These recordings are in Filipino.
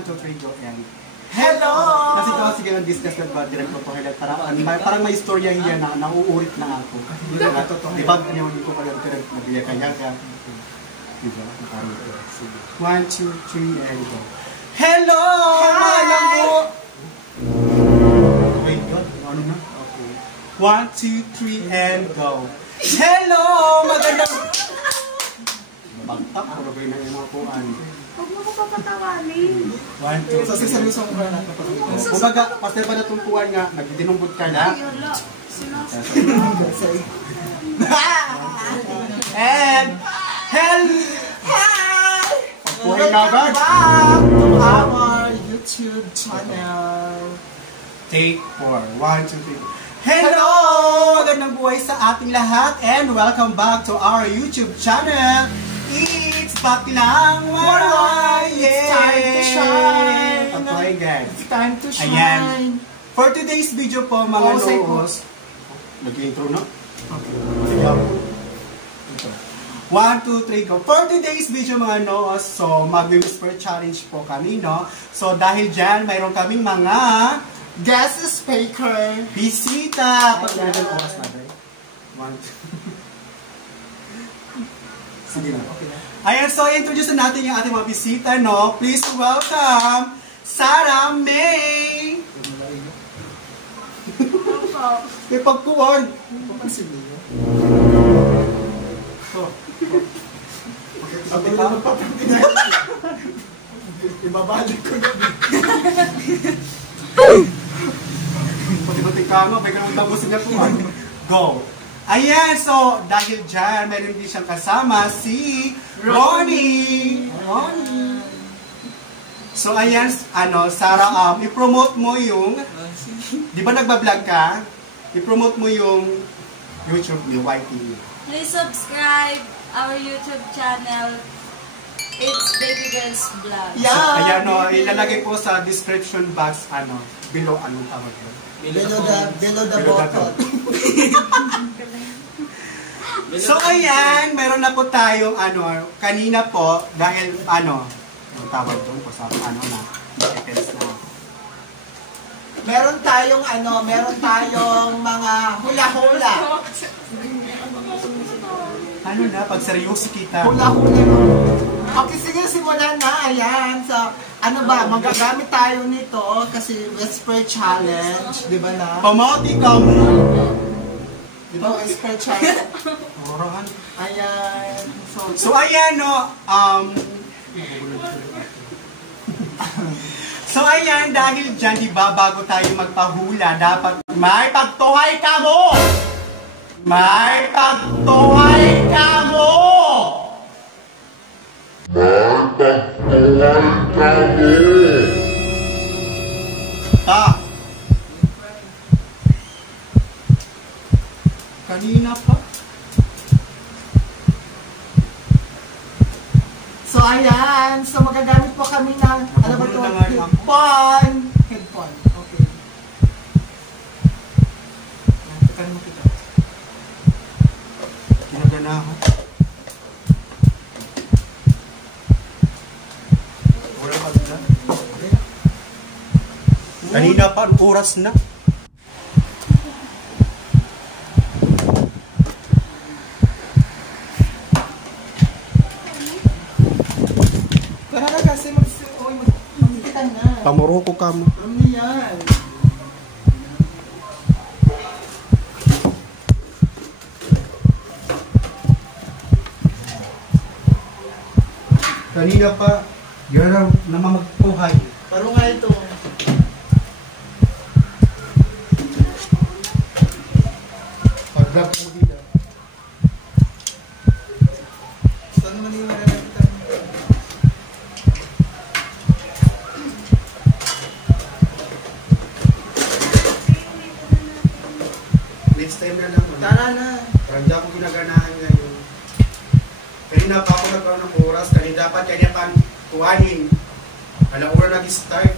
1, 2, 3, go and Hello! Kasi ito sige ang discuss na ba direct ko highlight parang may istorya hiya na nauurit na ako. Di ba ano ko kayo direct na biya kanya ka. Di ba? 1, 2, 3 and go. Hello! Alam mo. Wait, ano na? Okay. 1, 2, 3 and go. Hello! Magandang bagtak pero ba yung nakuhaan. Huwag mo ko papatawanin. 1, 2, 3. So, seryoso mo ba na? Kumbaga, pastel pa na tumpuan nga, nagdinumbot ka na. Ay, wala. Sinasabi. And, Pagpuhay na agad. Back to our YouTube channel. Take 4. 1, 2, 3. Hello! Magandang buhay sa ating lahat and welcome back to our YouTube channel. It's Baklang Waray! It's time to shine! Pagpuhay guys. It's time to shine! Ayan. For today's video po mga say noos. Nag-intro na? Okay. 1, 2, 3, go. For today's video mga noos, so mag-whisper challenge po kami, no? So dahil dyan, mayroon kaming mga guest speaker. bisita. Pag natin oras natin. 1, 2. Sige na. Okay na. Ayan, so introduce na natin yung ating mga bisita, no? Please welcome Sarah May! May pagkuwan. Papansin niyo? Sabi Ako ka? na magpapantin. Ibabalik ko na. Pati-pati ka nga, may ganun tapusin niya po. Go! Ayan, so dahil dyan, meron din siyang kasama si Ronnie! So ayan, Sarah, i-promote mo yung, di ba nagbablog ka? I-promote mo yung YouTube ni YT. Please subscribe our YouTube channel. It's Baby Girls Vlog. Yeah! Ayan, no, ilalagay po sa description box, below, anong tawag yun? Below the Below button. So ayan, meron na po tayong kanina po, dahil ang tawag doon po sa na, seconds na. Meron tayong mga hula-hula. Ano na, pag seryoso kita. Hula-hula. Okay, sige, simulan na. Ayan. So, magagamit tayo nito kasi Whisper Challenge. Di ba na? Pamati ka mo. Di ba Whisper Challenge? Orahan. Ayan. So ayan, no, so ayan, dahil dyan, di ba, bago tayo magpahula, dapat may pagtuhay ka mo! May pagtuhay ka mo! Kanina pa. So, ayan. So, magagamit po kami ng, headphone. Headphone. Okay. Tekan mo kita. Ginagana ako. Wala pa na. Kanina pa, oras na. Tara na kasi magkita na. Pamoroko ka mo. Ano yan? Kanina pa, yun naman magpuhay. Paro nga ito. Pag-grab mo dito. Saan naman yung maranagitan? Next time na lang. Tara na. Parang di ako ginaganahan ngayon. Kanina pa ako nagkaroon ng oras. Kanina pa tuwanin. Alaura nag-start.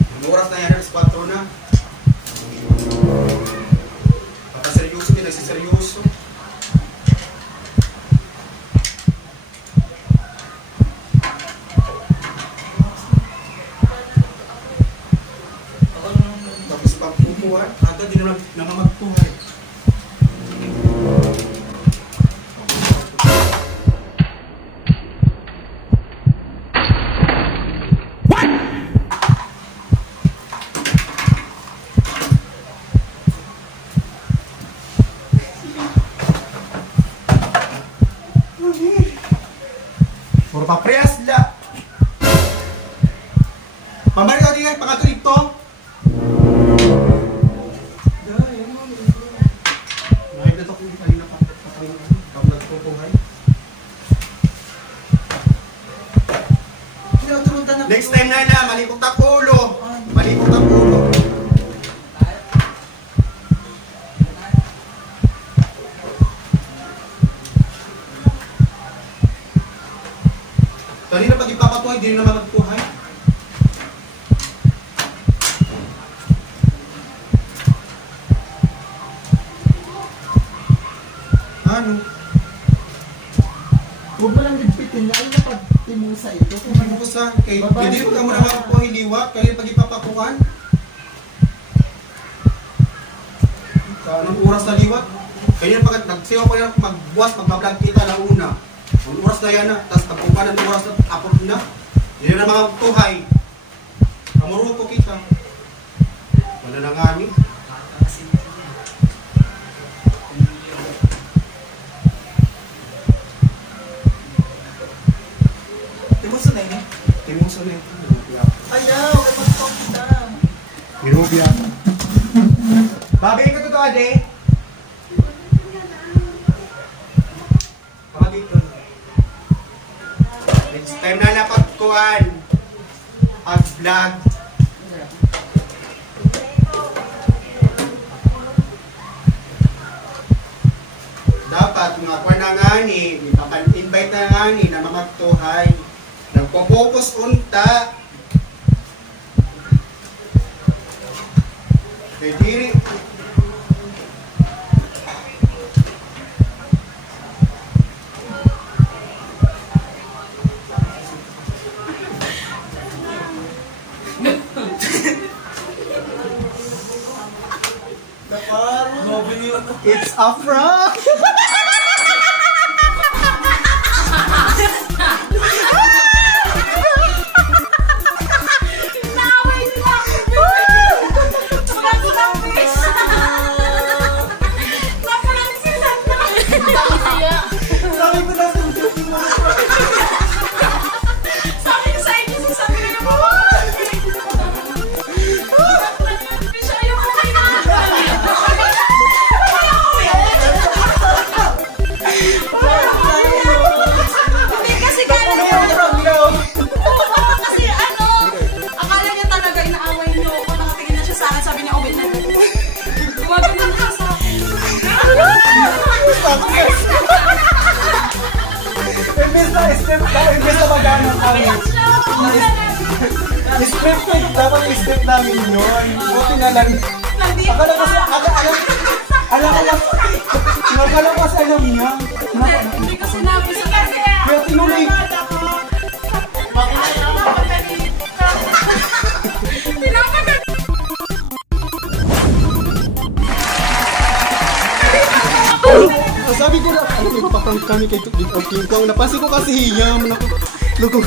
Ang oras na yan, alas 4 na. Pagkaseryoso din, nagsiseryoso. Puro pa prehas la. Pamari ka tingay pangato dito. Ay, dato ko hindi kanina pa. Kapag nagpupuhay. Next time na, malipot ang ulo. Malipot ang ulo. Kanina pag ipapatuhay, di rin naman magpuhay. Ano? Huwag mo lang ligpitin na, ay napagtimusa ito. Kung ano ko sa, hindi ko mo naman magpuhay liwat, kanina pag ipapapuhan. Sa anong oras na liwat? Kanina pag nagsiwa ko yan, magbuwas, magbablog kita na una. Ang oras na yan na, tapos pagpupan ng oras na apot na. Yan na mga tuhay. Kamuruto kita. Wala na nga ni. Timusa na yun. Timusa na ito. Ayaw, may mag-talk na. Mirubia. Babi ka to ade. Pagdito. Next time na napagkuhan. Pag-vlog. Dapat mga kuha na nga ni, invite na nga ni na mamagtuhay. Nagpo-focus unta. Kay diri. It's a prank! Imbes na magano kami. Scripted, dapat i-script namin yun. Buti na lang. Akala ko sa alam niya. Hindi ko sinabi sa kanya. Kaya tinuloy. Sabi ko na, ano may papang kami kay King Kong. Napansin ko kasi hiyam. Lugo.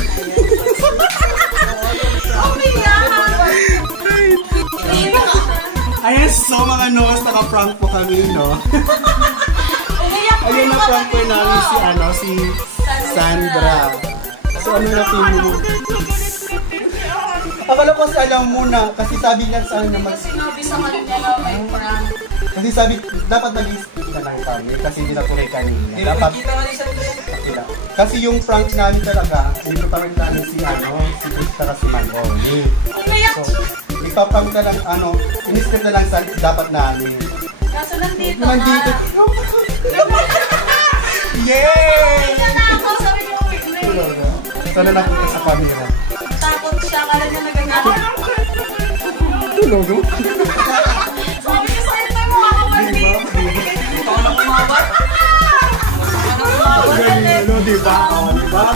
Ayan, so mga nos, naka-prank po kami, no? Ayan, na-prank po namin si Sandra. So, ano na mo? Akala ko sa alam muna, kasi sabi niya sa akin na Sinabi sa kanya na may prank. kasi sabi, dapat mag-i-speak na lang kami, kasi hindi na tuloy kanina. Dapat, kasi yung prank namin talaga, hindi pa rin namin si Pusta si Manoli. So, ipaprank na lang, in-script na lang sa dapat namin. Kaso nandito Nandito. ka. Yay! Kaya na ako, sabi ko, wait. Sana nakita sa camera. Takot siya, kala niya nagagalit. Tulog? Sabi ko sa ito yung mga kawardi. Ito na kumawar. Diba?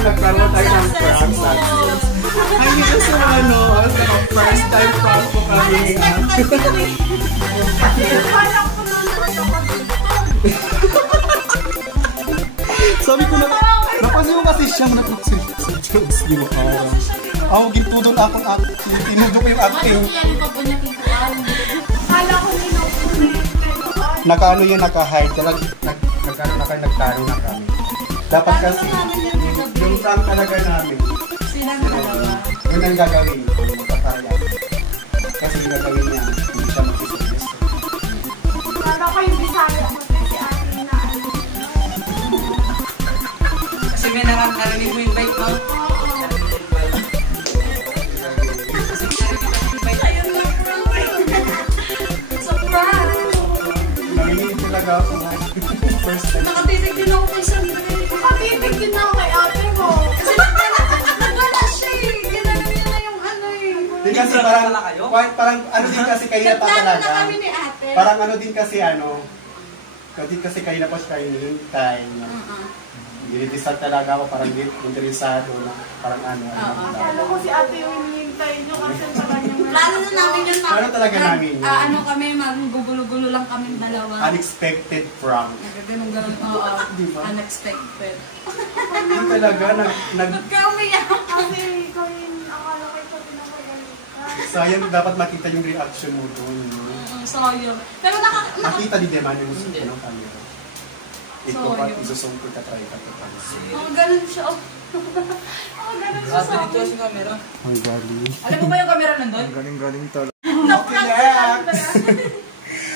Nagkaroon tayo ng prank sa ayun, so first time prank po kami. Sabi ko na, napansin mo kasi siyang jokes, di ba? Ako, gintudon akong acting, tinudok ko yung acting. Kala ko nino. Nakaano yun, naka-hide. Nagtaro na kami. Dapat kasi, Yung prank talaga namin. Silang dalawa. Yun ang gagawin ko, magpaparaya. Kasi yung gagawin niya, hindi siya magsisuggest. Lalo ko yung Bisaya mo si ate na ano. Kasi may nakakarinig mo yung bike, no? Ayun na, surprise! Nanginginig talaga ako. First time. Nakatitig din ako kay Sandra. Nakatitig din ako kay ate mo. Kasi nagwala siya eh. Ginano niya na yung ano eh. Di kasi parang ano din kasi kanina pa Nagplano talaga. na kami ni ate. Parang ano din kasi kasi kanina pa siya hinihintay. Dinidisat talaga ako, parang interesado na, parang ano. Akala ko si ate yung hinihintay nyo kasi parang yung... Plano na namin yun. Plano talaga namin yun. Ano kami, maggugulo-gulo lang kami dalawa. Unexpected prank. Nagaganon-ganon. Oo, Diba? unexpected. Hindi talaga, Ba't ka umiyak? Kasi ikaw yung akala ko ito pinapagalitan. sayang dapat makita yung reaction mo doon. Sayang. Pero Makita din naman yung ano camera. Ito pa, Sayang. isusong ko, try ka to. ganun siya. Ganun siya sa Dito akin. si camera. Ang galing. Alam mo ba yung camera nandun? Galing talaga. Napakasandra.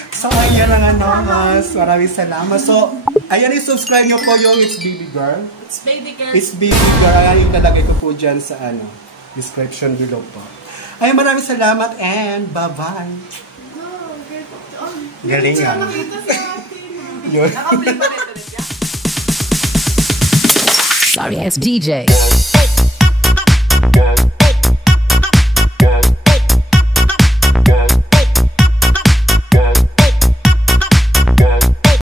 So, ayan ang ano, mas. Maraming salamat. So, ayan, i-subscribe nyo po yung It's Baby Girl. It's baby girl. It's Baby Girl. Ayan yung talagay ko po dyan sa description below po. Ayan, maraming salamat and bye-bye. Galing nga. Nakita si ate mo. Yun. Naka-play pa rin. Sorry, it's DJ.